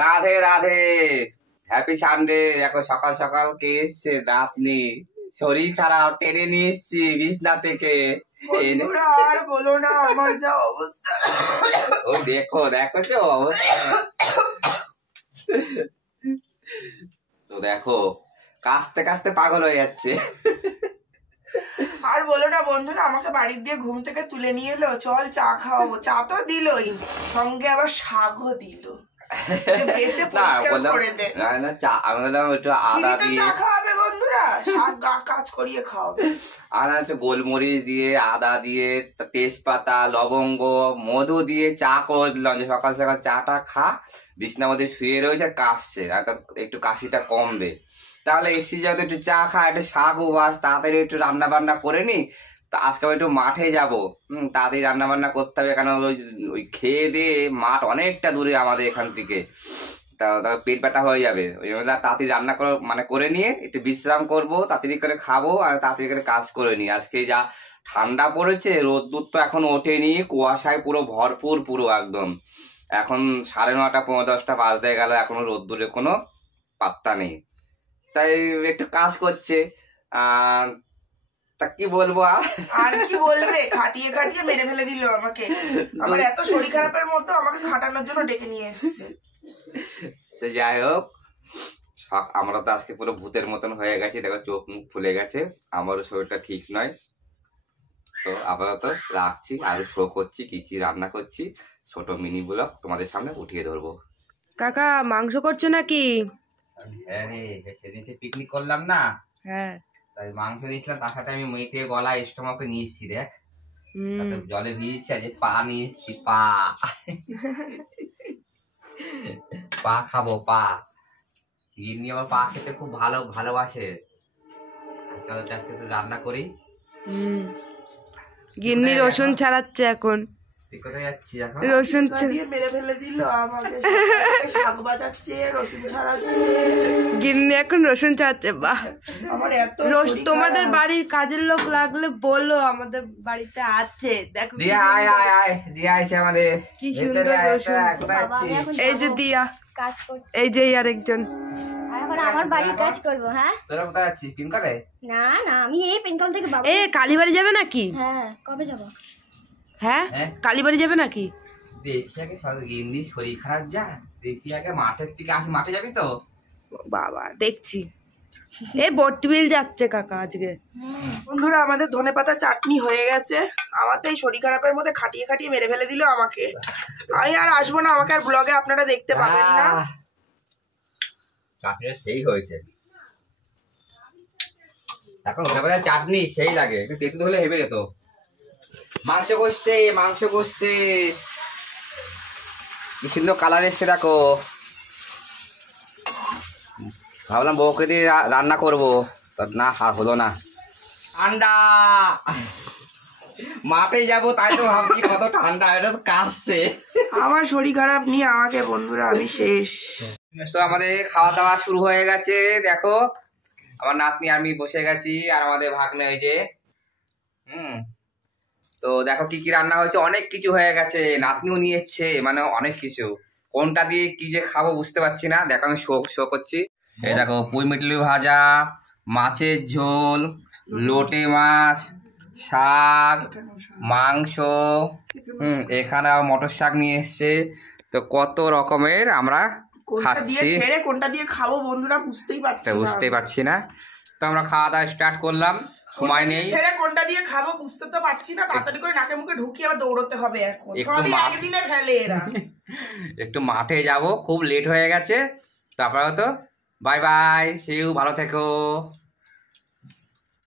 Radhe Radhe, happy Sunday. দেখো সকাল সকাল কে এসছে, নাতনি। শরীর খারাপ, টেনে নিয়ে এসছি বিছনা থেকে। আর বলো না, আমার যা অবস্থা। ওই দেখো দেখো তো অবস্থা। তো দেখো কাশতে কাশতে পাগল হয়ে যাচ্ছে। আর বলো না বন্ধুরা, আমাকে বাড়ির দিয়ে ঘুম থেকে তুলে নিয়ে এলো, চল চা খাওয়াবো। চা তো দিলই, সঙ্গে আবার শাকও দিল। গোলমরিচ দিয়ে, আদা দিয়ে, তেজপাতা, লবঙ্গ, মধু দিয়ে চা করে দিলাম যে সকাল সকাল চাটা খা। বিছনার মধ্যে শুয়ে রয়েছে, কাশছে, একটু কাশিটা কমবে। তাহলে এসছি যেহেতু একটু চা খা, একটু শাক উবাস, তাড়াতাড়ি একটু রান্না বান্না করে নি। আজকে আমি একটু মাঠে যাবো, তাড়াতাড়ি রান্না বান্না করতে হবে, কারণ ওই খেয়ে দিয়ে মাঠ অনেকটা দূরে আমাদের এখান থেকে। তা পেট ব্যথা হয়ে যাবে, ওই জন্য তাড়াতাড়ি রান্না করে নিয়ে একটু বিশ্রাম করবো, তাড়াতাড়ি করে খাবো আর তাড়াতাড়ি করে কাজ করে নি। আজকে যা ঠান্ডা পড়েছে, রোদ্দুর তো এখন ওঠেনি, কুয়াশায় পুরো ভরপুর, পুরো একদম। এখন 9:30 পৌনে 10টা বাজতে গেল, এখনো রোদ্দুরের কোনো পাত্তা নেই। তাই একটু কাজ করছে। তা কি বলবো, আর কি বলবে, খাটিয়ে খাটিয়ে মেরে ফেলে দিল আমাকে। আমার এত শরীর খারাপের মধ্যে আমাকে খাটানোর জন্য ডেকে নিয়ে এসেছে। যাই হোক, আমরা তো আজকে পুরো ভূতের মতন হয়ে গেছি, দেখো চোখ মুখ ফুলে গেছে, আমারও শরীরটা ঠিক নয়। তো আপাতত রাখছি, আর শো করছি কি কি রান্না করছি, ছোট মিনি ব্লগ তোমাদের সামনে উঠিয়ে ধরবো। কাকা মাংস করছো নাকি? হ্যাঁ রে, সেদিনকে পিকনিক করলাম না, হ্যাঁ তাই মাংস দিয়েছিলাম, তার সাথে আমি মেখে গলায় স্টোমাকে নিয়ে এসছি। দেখ জলে ভিজছি, আজ পা নিয়ে এসছি, পা পা খাবো, পা। গিন্নি আমার পা খেতে খুব ভালোবাসে। চলো আজকে তো রান্না করি। গিন্নি রসুন ছাড়াচ্ছে এখন। কোথায় যাচ্ছি এখন? রসুন মেরে ফেলে দিল আমাকে, শাক বাজাচ্ছে, রসুন ছাড়াচ্ছে। গিন্নি এখন রসুন ছাড়াচ্ছে। বাহ, আমার এত তোমাদের বাড়ির কাজের লোক লাগলে বলো, আমাদের বাড়িতে আছে। দেখো দিয়া আয় আয় আয়, দিয়া আইছে আমাদের। কি সুন্দর রসুন। এই যে দিয়া কাজ করছে, এই যে আরেকজন। এখন আমার বাড়ির কাজ করব। হ্যাঁ, তোরা কোথায় যাচ্ছিস? পিনকলে? না না, আমি এই পিনকল থেকে বাবা। এ কালীবাড়ি যাবে নাকি? হ্যাঁ, কবে যাব? হ্যাঁ কালীবাড়ি যাবে নাকি? দেখি আগে গিন্নি শরীর খারাপ, যা দেখি আগে মাঠের থেকে আসি। মাঠে যাবি তো? বাবা দেখছি, এই বটবিল যাচ্ছে কাকা আজকে। বন্ধুরা, আমাদের ধনেপাতা চাটনি হয়ে গেছে। আমার তো এই শরীর খারাপের মধ্যে খাটিয়ে খাটিয়ে মেরে ফেলে দিল আমাকে। আমি আর আসবো না, আমাকে আর ব্লগে আপনারা দেখতে পাবেন না। চাটনিটা সেই হয়েছে, এখন ধনেপাতার চাটনি সেই লাগে, একটু তেঁতুল হলে হেবে যেত। মাংস কষছে, কি সুন্দর কালার এসছে দেখো। ভাবলাম বউকে দিয়ে রান্না করবো, না আর হলো না। ঠান্ডা, মাঠে যাবো তাই তো ভাবছি কত ঠান্ডা, এটা তো কাশছে। আমার শরীর খারাপ নিয়ে আমাকে বন্ধুরা আমি শেষ। তো আমাদের খাওয়া দাওয়া শুরু হয়ে গেছে, দেখো আমার নাতনি আমি বসে গেছি, আর আমাদের ভাগ্নে ওই যে। তো দেখো কি কি রান্না হয়েছে, অনেক কিছু হয়ে গেছে, নাতনিও নিয়ে এসছে, মানে অনেক কিছু। কোনটা দিয়ে কি যে খাবো বুঝতে পারছি না, দেখো আমি শো করছি। এই দেখো পুঁই মিটলি ভাজা, মাছের ঝোল, লোটে মাছ, শাক, মাংস, এখানে আবার মটর শাক নিয়ে এসছে। তো কত রকমের আমরা খাচ্ছি, কোনটা দিয়ে খাবো বন্ধুরা বুঝতেই পারছি না। তো আমরা খাওয়া দাওয়া স্টার্ট করলাম, সময় নেই। ছেড়ে কোনটা দিয়ে খাবো বুঝতে তো পারছি না, তাড়াতাড়ি করে নাকে মুখে ঢুকিয়ে আবার দৌড়তে হবে। এখন সবই একদিনে ফেলে এরা। একটু মাঠে যাব, খুব লেট হয়ে গেছে। তারপরে তো বাই বাই, সে ভালো থেকো।